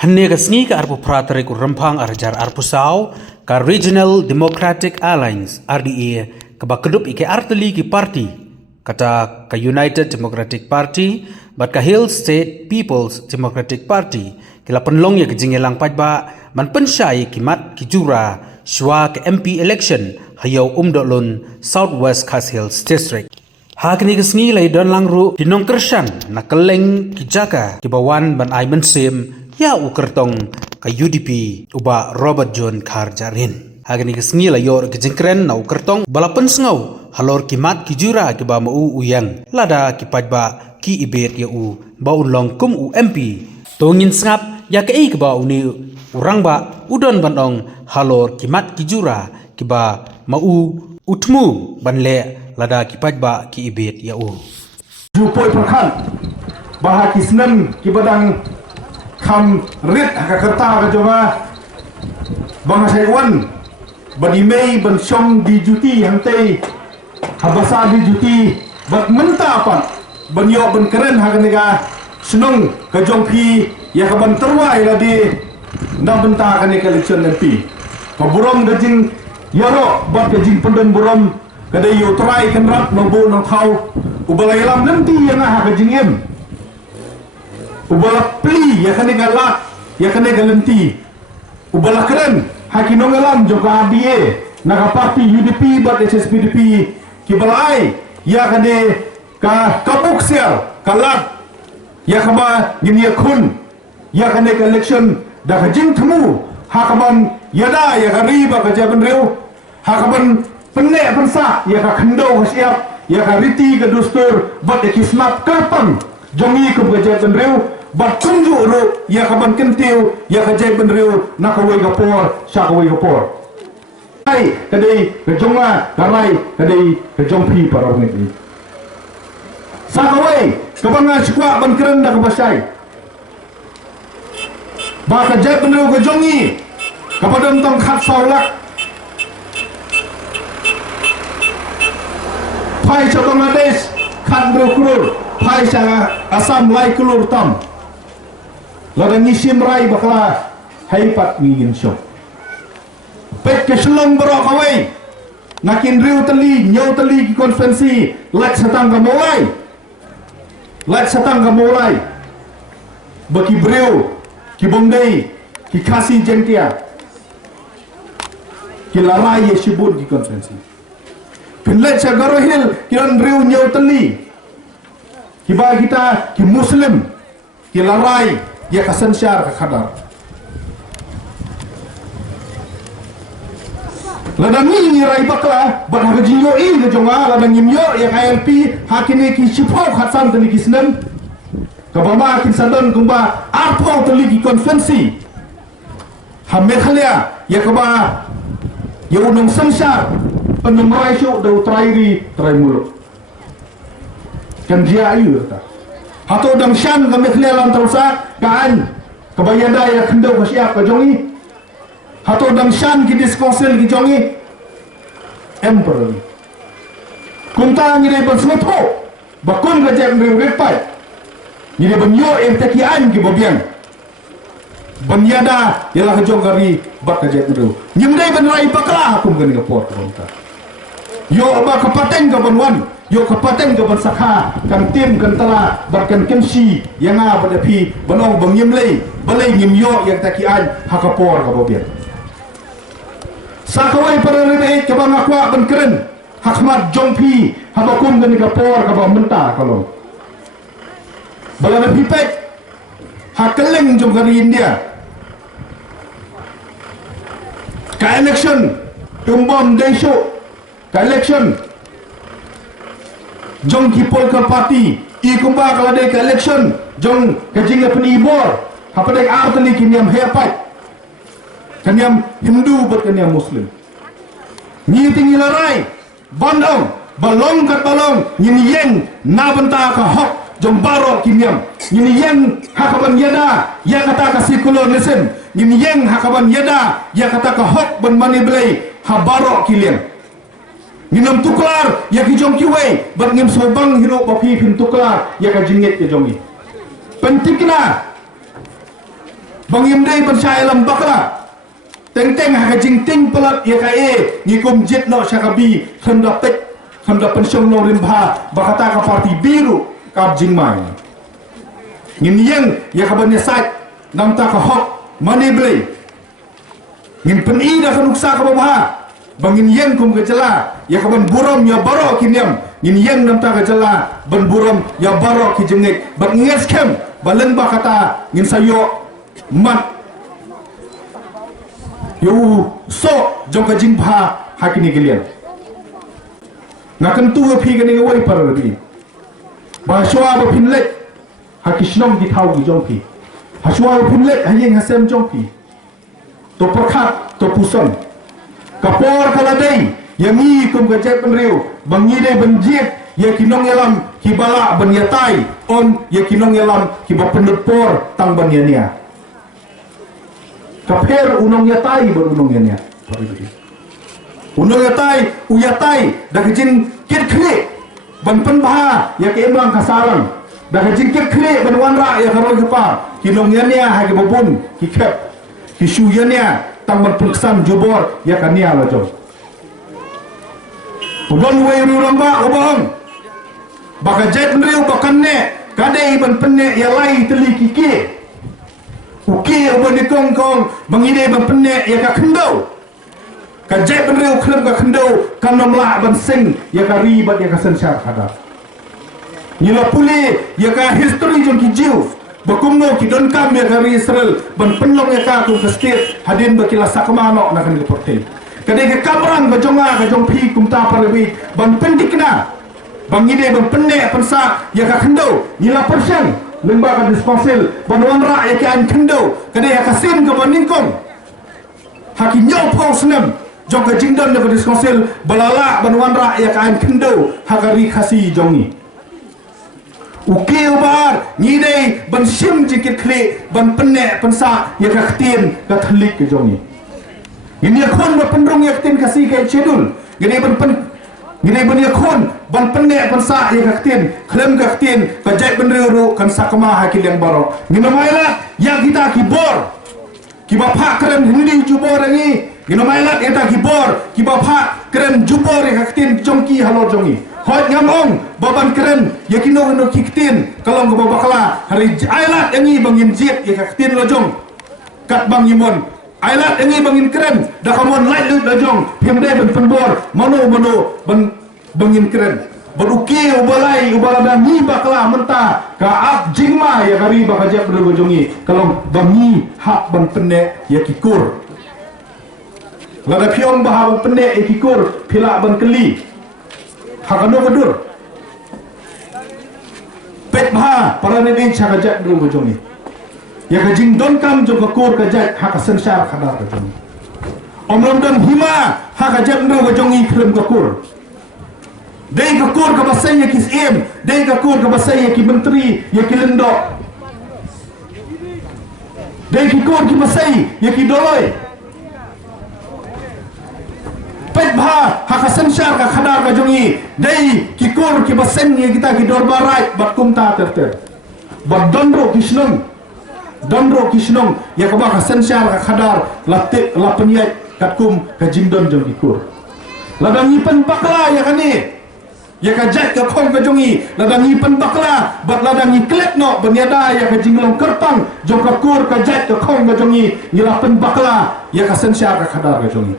Hanya kesni ke arpu prateri ku rempang arjar arpu sau ka Regional Democratic Alliance RDA ke bakedup ike arteli ki parti kata ka United Democratic Party bat ka Hill State People's Democratic Party kila penlong ya kejingelang pajba man pensyai kimat ki jura shwa ke MP election hayau umdolun Southwest Khas Hills District. Hakni kesni lai don langru dinong kersan na keleng ki jaka ki bawan ban ai mensem ya ukertong ka UDP uba Robert John Karjarin. Hagani kesni la yor kejengkren na ukertong balapan sengau halor kimat ki jura ki ba mau uyang lada ki pajba ki ibet ya u ba unlong kum u MP tongin sengap ya ke ki ba uni urang ba udon bandong halor kimat ki jura ki ba mau utmu banle lada ki pajba ki ibet ya u jupoi perkan bahak isnem ki badang kam rit kerta ke joma bang Saiwan badi mei ban syong di juti hantai habasa di juti bat menta apa ban yo ban keren haganiga senung ke jongpi ya ke ban terwai la di na benta kan election nanti paburom dajing yaro bat dajing pendan burom kadai yo try kan rap no bo no thau ubalai lam nanti yang ha ke jingem ubala pli ya kane galak ya kane galanti ubala keren hakinong alam joka dia naga parti UDP bat SSPDP ki balai ya kane ka kapuk sial kalak ya kama gini kun ya kane election da kajing temu hakaman yada ya kariba ka jaban reu hakaman penne pensa ya ka khando siap ya ka riti ka dustur bat kisnap karpang jongi ke jaban reu bat tunjuk ru ya kaban kentiu ya kajai benriu nakawai gapor syakawai gapor hai kadai kejonga karai kadai kejongpi para negeri sakawai kabanga sikwa ban keren dak basai ba kajai benriu kejongi kapadam tong khat saulak pai sa Bangladesh khat benriu kulur pai sa Asam lai kulur tam ladang isim rai bakla haipat ngin syok pet keselong berok away nakin riu teli nyau teli ki konferensi lek satang ka mulai baki breu ki bongdei ki kasi jentia ki larai ye sibut ki konferensi pinlet sa garohil ki riu nyau teli ki ba kita ki muslim ki larai ya kasan syar ka khadar ladang ni rai bakla bat ha jinyo i ke jonga ladang nimyo ya KLP hakini ki sipau khatsan tali kisnem ka bama kin sadon kumba arpo tali ki konferensi ha mekhalia ya ka ba ya unong samsyar penumrai syuk da utrairi trai mulut kan dia ayu ta hato dang shan kami khlialan tersak kaan kebayada ya kendau ka siap ka jongi hato dang shan ki diskonsil ki jongi emperor kunta ni re bersmoto bakun ka jek re repai ni re benyo teki an ki bobiang banyada yalah ka jongari bak ka jek re nyimdai benrai bakla hukum kan ka port konta yo ba ka pateng ka banwan yo kapateng ke bersakha kan tim kan tala barkan kensi yang pada pi banong bangim lei balai ngim yo yang takian hakapor ka bobian sakawai para rebe ke bang akwa ban keren hakmat jongpi habakum kan kapor ka ba menta kalau balana pipet hakeleng jong kari India ka election tumbom desho ka election jong ki polka party i kumba kala de election jong kajinga penibor hapadek artani kiniam hepat kaniam Hindu but kaniam Muslim ni tingi larai bandong balong kat balong ni yeng na benta ka hok jong baro kiniam ni yeng hakaban yada ya kata ka sikulo listen ni yeng hakaban yada ya kata ka hok ban mani belai habaro kilian Minum tuklar ya ki jong kiwei bat ngim sobang hiro bapi pin tuklar ya ka jingit ke jongi pentikna bangim dei percaya lam bakla teng ha jing ting pelat ya ka ngikum jet no syakabi khanda pek khanda pensiong no rimba bakata ka parti biru ka jing mai ngin yang ya ka ban sat nam ta ka hok mani blei ngin pen i da kan uksa ka ba bangin yang kum ke cela ya ka ban buram ya baro kinyam ngin yang nam ta ka cela ban buram ya baro ki jengek ban nges kem balen bakata ngin sayo mat yu so jong ka jing pha hakini gilian ngakan tu phi gani wai par ri ba shwa ba phin lek hakishnom di thau gi jong phi hashwa ba phin lek hayeng hasem jong phi to prakhat to puson kapor kala dei yami kum ka jet pen riu bangi dei banjit ye kinong yalam kibala ban yatai on ye kinong yalam kiba pendepor tang ban yania kaper unong yatai ber unong yania unong yatai uyatai dah kejin kit klik ban pen bah ya ke emlang kasaran dah kejin kit klik ban wanra ya karoi kepa kinong yania ha ke babun ki kep ki shu yania tang ban perksan jubor ya kania la jom ubon wei ruramba ubon baka jet riu bakanne kadai ban penne ya lai teli kiki uki ubon di kong mengide ban penne ya ka kendau ka jet ban riu klem ka kendau kan nomla ban sing ya ka ribat ya ka sensyar kada nila puli ya ka history jong ki jiu bakumno ki don kam ya ka Israel ban penlong ya ka ku state hadin bakila sakmano na kan portel kadai ka kabrang bajonga ka jong pi kumta parwi ban pendikna bangide ban penne pensa ya ka khendo nila persen lembaga dispensil ban wanra ya ka an khendo kadai ya ka sin ka baningkong haki nyau pau senem jong ka jingdon ka dispensil balala ban wanra ya ka an khendo hakari khasi jongi uki ubar ngide ban sim jikit kle ban penne pensa ya ka khtin ka thlik ka jongi ini kon ba pendrong ya khtin kasi ka schedule ngide ban pen ngine ban yakun ban penne ban sa ya kaktin klem kaktin ka jai ban ru kan sakma hakil yang baro ngine maila ya kita kibor kibapa keren hindi jubor ngi ngine maila eta kibor kibapa keren jubor ya kaktin jongki halo jongi hot ngamong baban keren yakino no kiktin kalong go bakala hari ailat ngi bangin jiet ya kaktin lo jong kat bang yimon ailat ini bangin keren dah kamon light lu dajong himde ben penbor mano ben bangin keren beruki ubalai ubalada ni bakla menta ka ab jingma ya kari bakaja berbojongi kalau bangi hak ban penne ya kikur lada piong baha ban penne ya kikur pila ban keli hakano kedur pet baha para nedi chakaja berbojongi ya kajing don kam jo kakur kajat hak sensyar khadar kajong omrom dan hima hak kajat ndo kajongi klem kakur dei kakur ka basai ya kis em dei kakur ka basai ya ki menteri ya ki lendok dei kakur ki basai ya ki doloi pet bha hak sensyar ka khadar kajongi dei kikur ki basai ya kita ki dorbarai bat kumta terter bat dondro kisnong Dondro kisnong ya ka ba ka sensyar ka khadar latik la penyai katkum ka jingdon jong kikur ladang nyipen bakla ya kani ya ka jat ka khong ka jongi ladang nyipen bakla bat ladang nyiklet no benyada ya ka jinglong kertang jong ka kur ka jat ka khong ka jongi nyila pen bakla ya ka sensyar ka khadar ka jongi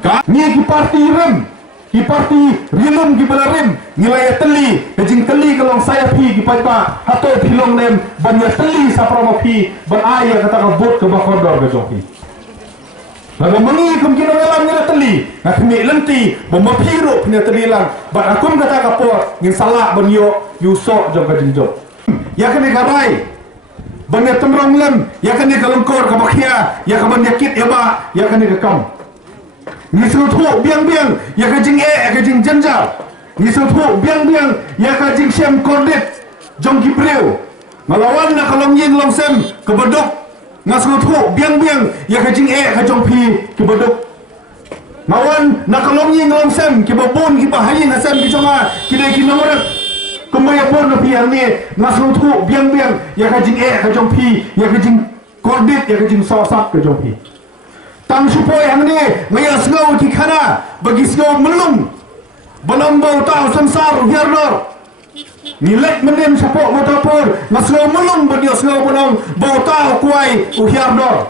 ka ni ki parti rem ki parti rilum ki balarim ngilaya teli kejing teli kalong saya pi ki paipa hato pilong nem banya teli saprama pi ban aya kata ka bot ke bakodor ke joki lalu mengi kum kino ngalam ngila teli nak mi lenti bomba piro punya teli lang ban akum kata ka por ngin salah ban yo yuso jong ka jinjo ya kene karai banya temrong lem ya kene kalongkor ka bakhia ya ka ban yakit ya ba ya kene ka kam ni sutu biang ya kajing kajing janjal ni sutu biang ya kajing sem kordit jong kibreu ngalawan na kalong yin long sem kebeduk ngasutu biang ya kajing kajong pi kebeduk ngawan na kalong yin long sem kibabun kibahayin asem kiconga kidai kinomorat kumaya pon na pi arni ngasutu biang ya kajing kajong pi ya kajing kordit ya kejing sosap ke jompi tang supaya hang ni ngaya sengau ki khana bagi sengau melung belum bau tahu samsar hiardor nilek menem sapok motapur ngasengau melung bedio sengau belum bau tahu kuai hiardor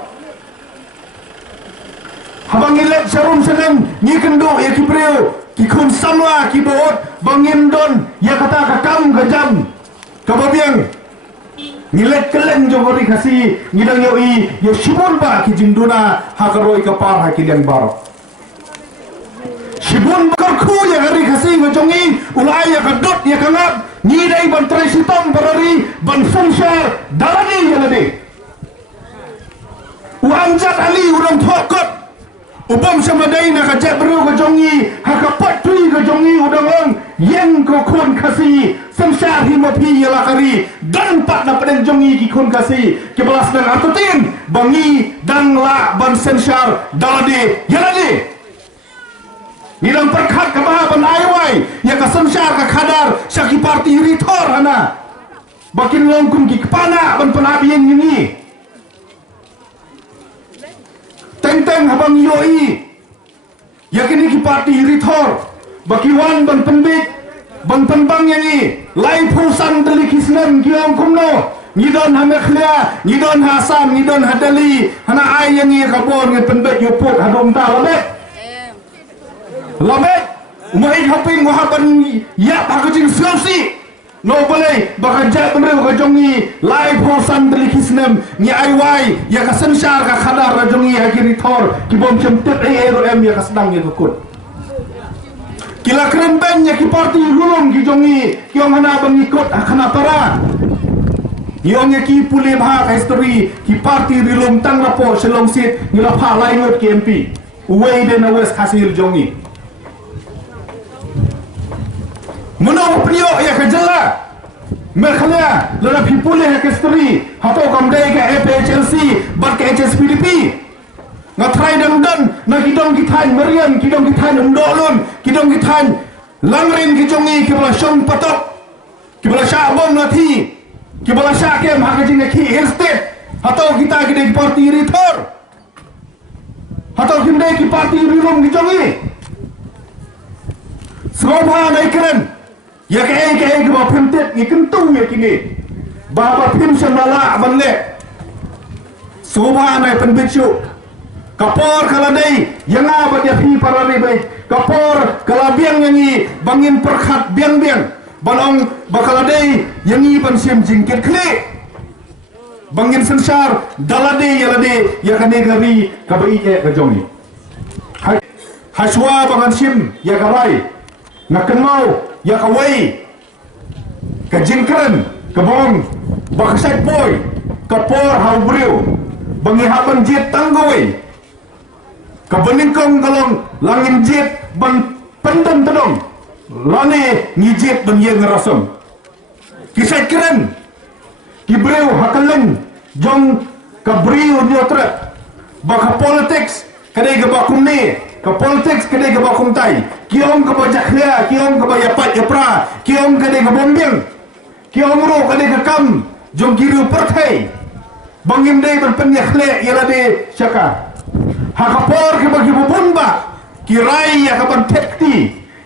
habang nilek sarum seneng ni kendo ya ki breu ki kun samla ki boot bangin don ya kata kakam kejam kababiang nilek keleng jogori kasi ngidang yoi yo shibun ba ki jinduna hakaroi kapar hakiliang barok shibun bakar ku ya hari kasi ngojongi ulai ya kadot ya kangap ngidai ban tresitom barari ban samsha dalani ya lade uanjat ali udang thokot ubam samadai na kajak beru ngojongi hakapat tui ngojongi udang ong yang ko kun kasi samsha himapi ya lakari dan pak na pedeng jongi ki kun kasi ke belas dan atutin bangi dan la ban samsha dalade ya lade nidang perkhat ka ba ban aiwai ya ka samsha ka khadar syaki parti ritor hana bakin longkum ki kepana ban penabian ini teng-teng habang yoi yakin ki parti ritor baki wan ban penbit ban penbang yang ni lai pulsan deli kisnem kiam kumno ngidon ha mekhlia ngidon ha asam ngidon ha deli hana ai yang ni kabon nge penbet yopot hadom ta labet umai haping wahaban ya pakajing selsi no boleh bakajak bener kajongi lai pulsan deli kisnem ni ai wai ya ka samsar ka khadar kajongi hakiri thor kibom cemtet em ya ka sedang ya kut kila kerempen ya ki parti gulung ki jongi ki ong hana bangikot akhana tara yong ya ki pule bha ka history ki parti rilum tang rapo selong sit ngila pha lai ngot ki MP uwei de na wes hasil jongi mono prio ya ka jalla merkhlia lana pi pule ha history hato kamdai ka FHLC bat ka HSPDP ngatrai dang dan na kidong kithan meriam kidong kithan umdolun kidong kithan langrin kijongi kibala syong patok kibala syabom nathi kibala syakem hakajing ki estate atau kita kidai parti ritor atau kidai ki parti rilum kijongi sebab na ikren ya ke ba pentet ni kentung ya kini baba pim semala banle subhana penbicu kapor kaladai yang apa dia pi para ribai kapor kalabiang yang ni bangin perkhat biang-biang balong bakaladai yang ni ban sim jingkit kli bangin sensar dalade yalade ya kane gari kabai e kajongi haswa bangan sim ya garai nakemau ya kawai kajingkran kabong bakasai boy kapor haubreu bangi haban jet tanggoi kabeningkong kalong langin jet ban pendem tedong lane ngijet ban ye ngerasem kisai keren kibreu hakaleng jong kabriu nyotra baka politics kadai ke bakum ni ka politics kadai ke bakum tai kiom ke bajak khlia kiom ke bayapat yapra kiom kadai ke bombing kiom ro kadai ke kam jong kiru partai bangim dei ban penyakhle yalade syaka hakapor ke bagi bubun ba kirai ya kapan tekti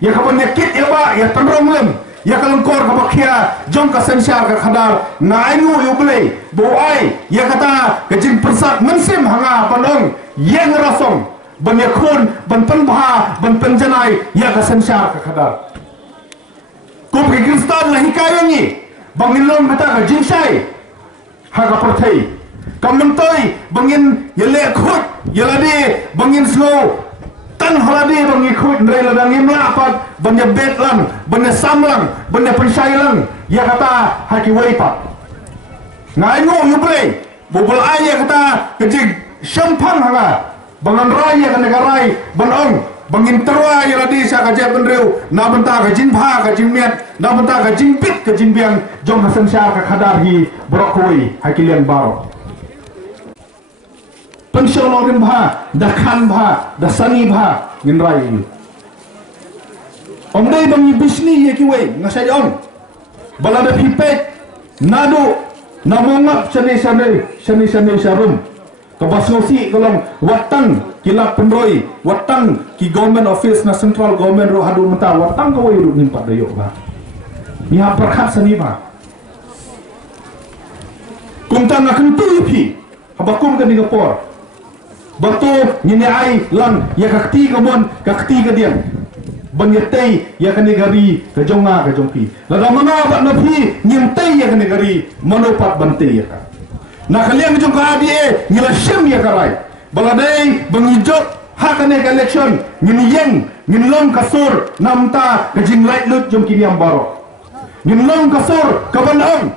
ya kapan yakit ya ba ya tandrong lem ya kalengkor ke bakia jong ka sensar ka khadar naingu yuble boai ya kata kejing persat mensim hanga pandong yang rasong ban yakun ban penbha ban penjanai ya ka sensar ka khadar kum ke kristan lahi kayangi bangilom kata ka jinsai haga pertai kammentoi bangin yele khut yelade bangin slow tan halade bangi khut ndai ladang imla pat banya betlang banya samlang banya pensailang ya kata haki waipa ngaingo yuble bobol aya kata kejig syampang hanga bangan raya ka negarai banong bangin terwa yelade sa kajab benreu na benta ka jinpha ka jinmiat na benta ka jinpit ka jinbiang jong hasan syar ka khadar hi brokoi hakilian baro pensyolorin bha dakhan bha dasani bha nginrai ini omdai bangi bisni ye kiwe ngasai on balada pipet nado namongap shani sharum kabasnosi kolong watang kilap pendoi watang ki government office na central government ro hadu menta watang ko yu nimpat dayo ba ni ha perkhat sani ba kumtang akan tu pi habakum ka Singapore batu ni ai lang ya kakti kamon kakti ka diam banyetai ya kan negari ke jonga ke jongpi lada mana ba na pi nyemtai ya kan negari manopat bantai ya ka na kalian jong ka adie ngila shem ya karai baladai bangijok hakane election ngin yeng ngin long kasur namta ke jing light lut jong kiniam baro ngin long kasur kabanong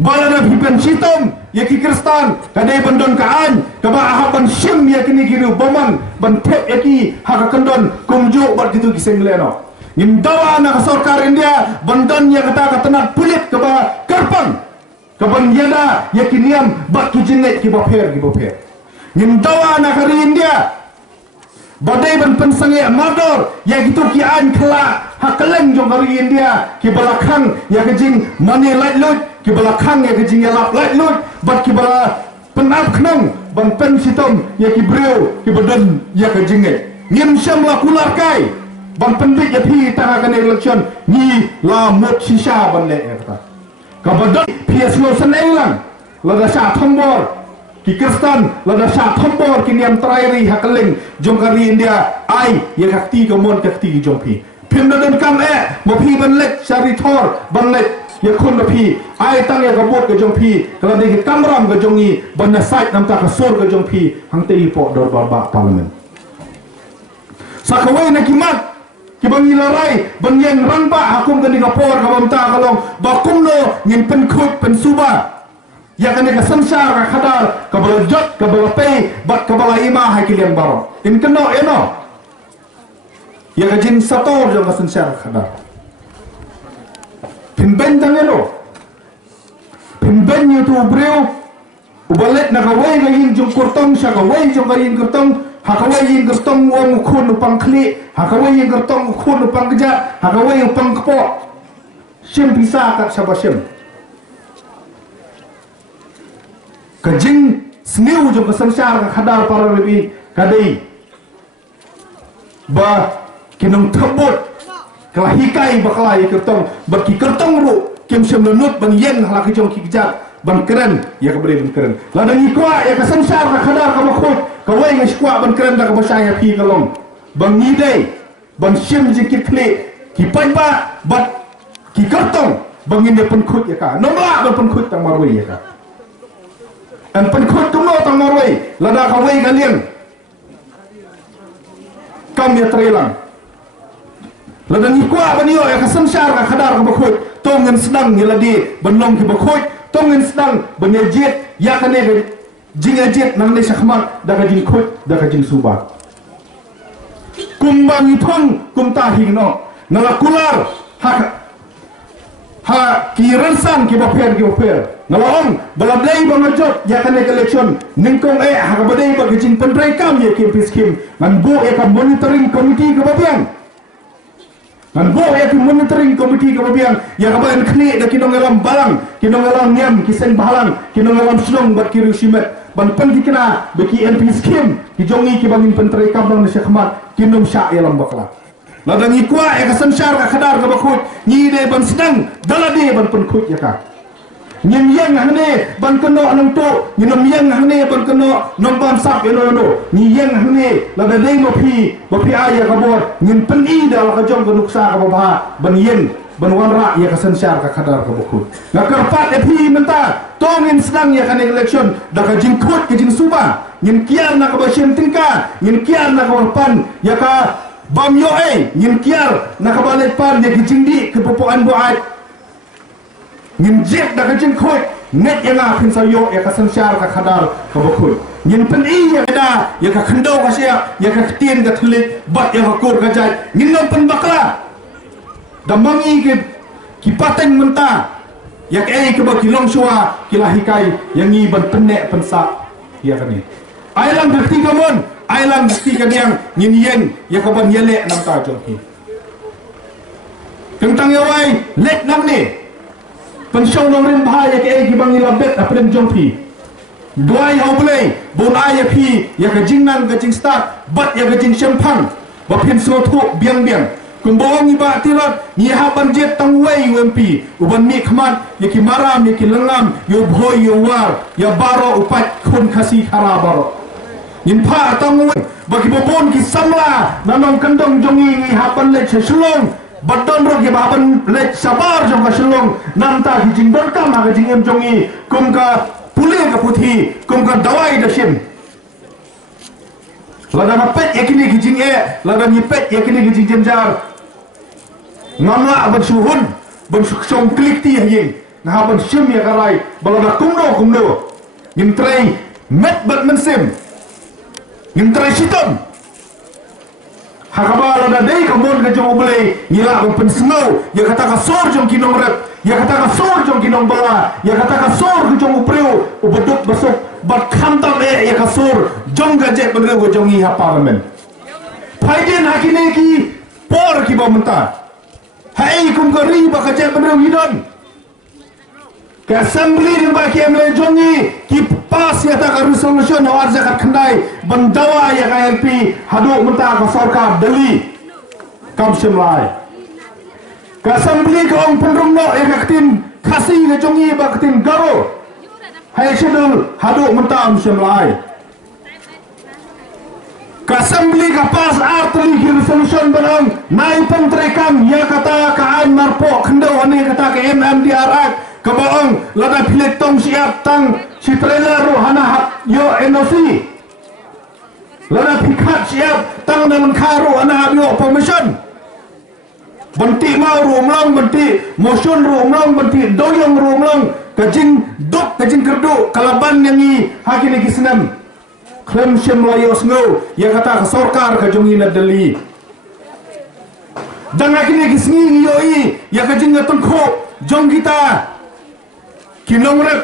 balada hipen sitom ya ki kristan kadai bandon kaan kaba ahaban shem ya kini kiru boman ban tep ya ki haka kendon kumju bat gitu kiseng leno ngimdawa na sarkar India bandon ya kata katanat pulit kaba karpang kaban yada ya kiniam bat ki jinnet ki bapher ngimdawa na kari India badai ban pensange mador ya gitu ki an kala hakeleng jong kari India ki balakang ya kejing money light lut ki balakang ya kejing ya lap light lut bat ki bala penap knong ban pen sitom ya ki breu ki badan ya kejing ngim syam la kular kai ban pendit ya pi tanga kan election ni la mot sisa ban le kata ka badan ps lo senelang la da sa thombor ki kristan la da sa thombor ki niam trairi hakeleng jong kari India ai ya kakti komon kakti jong pi pim dan kam mo pi ban lek sari thor ban lek ya khun pi ai tang ya gabot ke jong pi kalau de kamram ke jongi ban na site nam ta ka sor ke jong pi hang te po dor ba parliament sakawai na kimat ki bang ilarai ban yen rangba hakum ke Singapore ka bam ta kalong ba kum no ngin pen khut pen suba ya kan ka samsar ka khadar ka balajot ka balapei bat ka balaima ha ki liang baro in keno eno ya ka jin sator jong ka samsar khadar pimben tangero pimben yu tu breu ubalet na kawai ngayin jong kurtong sya kawai jong ngayin kurtong hakawai yin kurtong wong khun upang kli hakawai yin kurtong khun upang keja hakawai upang kepo sim bisa kat sabasim kajing sniu jong kesamsar ka khadar para lebih kadai ba kinong tebut kalau hikai bakal ya kertong bagi kertong ru kim sem lenut ban yen hala ke jong kijat ban keren ya kebre ban keren ladang ikwa ya kasamsar ka khadar ka makhut ka wai ngai skwa ban keren da ka basaya pi kalong ban ngidei ban sim jikit kle ki paiba bat ki kertong ban nginde pen khut ya ka nomba ban pen khut tang marwai ya ka an pen khut tumno tang marwai lada ka wai kalian kam ya trelang ladang ikwa banio ya kasamsar ka khadar ka bakhut tongen sedang ngiladi benlong ki bakhut tongen sedang benyejet ya kane jingajet nang le sakhmat daga jing khut daga jing suba kumbang ithong kumta hingno nalakular ha kiransan ki bapher nalong balablay bangajot ya kane election ningkong ha ka badai ba jing pendrai kam ya ki piskim ngan bu ya ka monitoring committee ka babiang dan bo ya ki monitoring committee ka babiang ya kaban khni da kinong alam balang kinong alam niam kiseng balang kinong alam slong bat kiru simet ban pen dikena beki MP scheme ki jongi ki bangin pentrai kabang na syakmat kinong sya ya lam bakla ladang ikwa ya kasamsar ka khadar ka bakut ni de ban sedang dalade ban penkut ya ka nyem yang hane ban keno anang to nyem yang hane ban keno nombam sap eno ni yang hane la da dei mo pi aya ka bor nyem peni da ka jong ka nuksa ka ba ban yen ban wanra ya ka sansyar ka khadar ka bukut na karpat e pi menta tongin sedang ya kan election da ka jingkut ke jing suba nyem kiar na ka ba syen tingka nyem kiar na ka pan ya ka bam yo nyem kiar na ka ba let pan ya ki jingdi ke popoan buat ngin jet da kajin khoi net ya nga phin sayo ya ka samsar ka khadar ka bakhoi ngin pen i ya da ya ka khando ka sia ya ka tien ka thlit bat ya ka kur ka jai ngin nom pen bakla damang i ke ki pateng menta ya ka ke ba kilong shua kilahikai yang i ban penne pensa ya ka ni ailang dakti kamon ailang dakti ka yang ngin yen ya ka ban yele nam ta jong hi tentang ya wai let nam ni pensiong nong rim bha ya ke ki bangi labet aprem jong phi doi ho ble bon ai ya phi ya ka jing nang ka jing start bat ya ka jing champagne ba phin so thu biang biang kum bong iba tirat ni ha ban jet tang wei UMP uban mi khmat ya ki maram ya ki langam yo bhoi yo war ya baro upat khun khasi khara baro yin pha tang wei ba ki bobon ki samla nanong kandong jongi ni ha ban le chlong Baton ro ke baban lek sabar jong ka selong nam ta ki jing don kam ha jing em jongi kum ka pule ka puthi kum ka dawai da sim lada na pet ekini ki jing lada ni pet ekini ki jing jemjar ngamla ban suhun ban song klik ti yin na ban sim ya karai balada kumno nim trai met bat men sim nim trai sitom hakabala da dei kamon ka jong boleh nila ko pensengau ya kata ka sor jong kinong rep ya kata ka sor jong kinong bala ya kata ka sor ku jong upreu ubeduk besok bat khantam ya ka sor jong ga je bedre go jong ha parliament phaiden hakine ki por ki bomenta hai kum ko ri ba ka je bedre hidon ke assembly ni ba ki emle jongi ki pas ya ta ka resolution awar zakat khandai bandawa ya ka LP hadu menta ka sarkar Delhi kam simlai ka assembly ka ong pendrungno ya ka tin khasi ka jongi ba ka tin garo hai schedule hadu menta am simlai ka assembly ka pas artli ki resolution banang nai pentrekam ya kata ka an marpo khndo ane kata ka MMDR Act kabaong lada pilit tong siap tang si trailer ro hana hap yo NOC lada pikat siap tang naman karo hana hap yo permission banti mau rumlang banti motion rumlang banti doyong rumlang kajing dok kajing kerdu kalaban yang i hakini kisnam klem shem layo sngo ya kata ka sarkar ka jongi na Delhi dang hakini kisngi yo i ya kajing ngatong ko jong kita kinong rep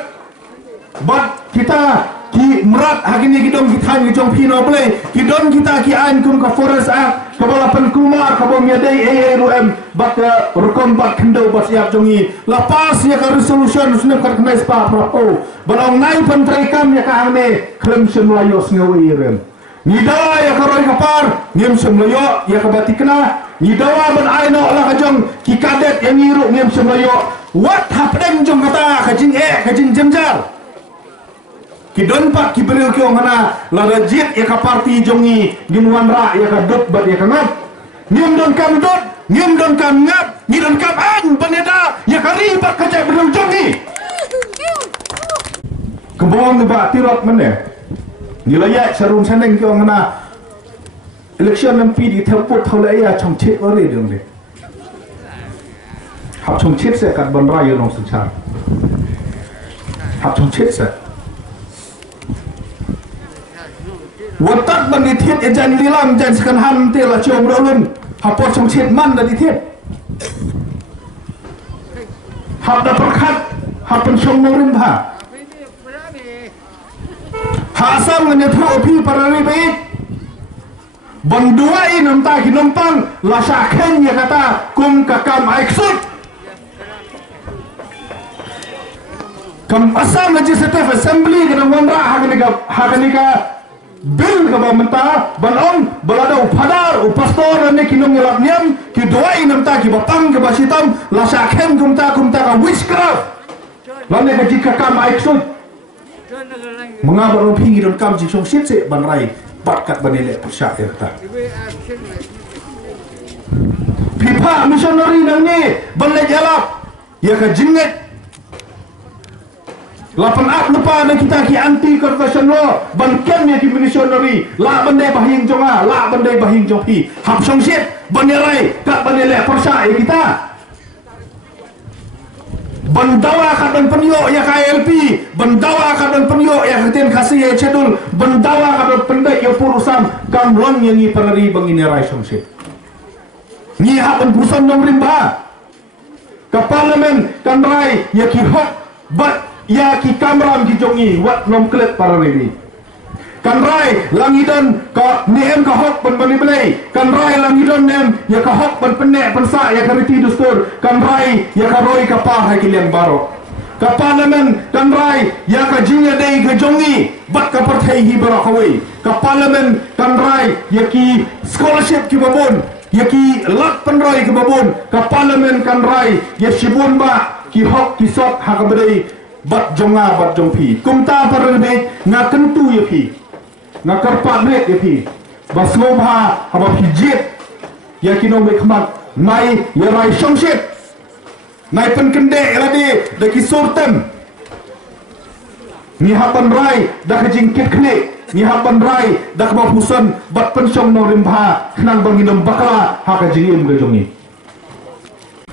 bat kita ki merat hakini kidong kita ni jong pino boleh kidon kita ki an kum ka forest act kabala penkumar kabom yadai ARUM bat rukom bat kendo bat siap jongi lepas ya ka resolution sunam ka kena spa prapo balong nai pentrekam ya ka ane krem semlayo sngawi rem ni dawa ya ka roi kapar ngem semlayo ya ka batikna ni dawa ban aino la ka jong ki kadet yang ngiru ngem semlayo what happening jong kata kajing jemjar kidon pak ki beriu ki ongana la rajit ya ka parti jongi gimuan ra ya ka dot bat ya ka ngap ngem don kam dot ngem don kam ngap ni don kam an baneda ya ka ribat ka cai beriu jongi kebong ba tirot mene nilaya sarum saneng ki ongana election MP di tempot tholai ya chongche ore dong le học trong chết sẽ cắt bần rai ở nông sản sản học trong chết sẽ vật tắt bần đi thiết ở chân đi làm chân scan ham tiền là chiều đâu luôn học bột trong chết man là đi thiết học đã bật khát học bên sông nông rim thả hạ sam người thợ phi parari bait bần dua ini nam ta ki nompang la sa khen ya kata kum kakam aiksut kam Assam Legislative Assembly kena wanra hakani ka bill ka bamenta balong balada upadar upastor ne kinong ngelak niam ki doai namta ki bapang ke basitam la sakhem kumta ka witchcraft lane ka jika kam aiksut mengabar pingi don kam ji song sit se banrai patkat banele pusat ya ta pipa missionary nang ni banle jalap ya ka jinget lapan up lupa na kita ki anti corruption law banken ya ki missionary la bandai bahing jonga la bandai bahing jopi hap song sit banerai ka banele persa ya kita bandawa ka dan penyo ya KLP bandawa ka dan penyo ya heten kasih ya cedul bandawa ka dan pendai ya purusan kamlong yang ni peneri banginerai song sit ni hapan purusan nong rimba ka parlimen kan rai ya ki hok bat ya ki kamram ki jongi wat nom klet para riri kan rai langidon ka nem ka hok pen bani belai kan rai langidon nem ya ka hok pen penek pensa ya ka riti dustur kan rai ya ka roi ka pa hai kilian baro ka parlimen kan rai ya ka jinya dei ka jongi bat ka partai hi baro kawai ka parlimen kan rai ya ki scholarship ki babon ya ki lak penroi ke babon ka parlimen kan rai ya shibun ba ki hok ki sot ha ka bedai bat jonga bat jongpi kumta parbe nga kentu ya pi nga karpat net ya pi baslo ba haba pijit ya kino me khmat mai ya rai shongshit nai pen kende elade de ki sortem ni haban rai da ka jingkit kne ni haban rai dak ba pusan bat pensyong no rimba nang banginom bakla ha ka jingim ga jongi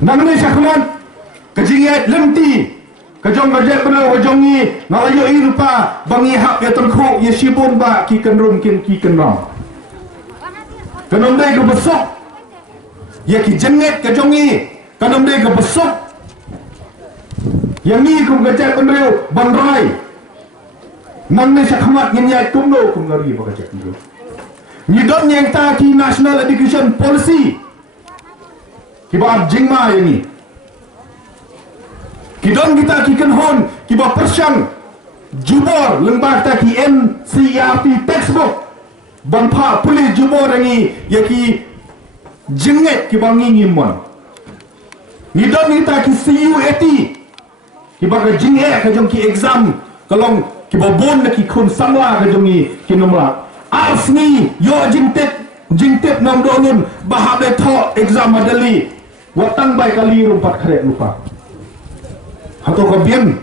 nang ne syakman ka jingiat lemti ka jong ga jet belo ka jongi ngalayo i rupa bangi hak ya tengkho ya sibun ba ki kenrum ki kenram kanom dai ka besok ya ki jenget ka jongi kanom dai ka besok yang ni kum ga jet belo banrai nang ne syakmat nginyai kumno kum ngari ba ka jet belo ni don yang ta ki national education policy ki ba jingma yang ni kidon kita ki kenhon ki ba persyang jubor lembah ta ki NCERT textbook banpa puli jubor rangi ya ki jenget ki bangi ngimon ni don kita ki CUAT ki ba ka jinghe ka jong ki exam kalong ki ba bon na ki khun sangla ka jong ki nomla ars ni yo jingtep nam dolun bahab de tho exam madali watang bai kali rumpat kret lupa atau kebian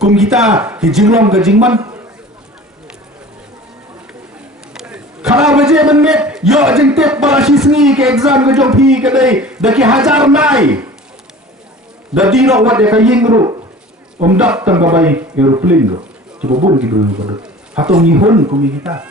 kum kita ki jinglong ke jingman kalau baje menmet yo jingtep balasi sengi ke exam ke jong pi ke dai daki hajar nai dadi ro wat de ka yingru dak tang babai aeroplane go coba bun ki dulu atau ngihon kum kita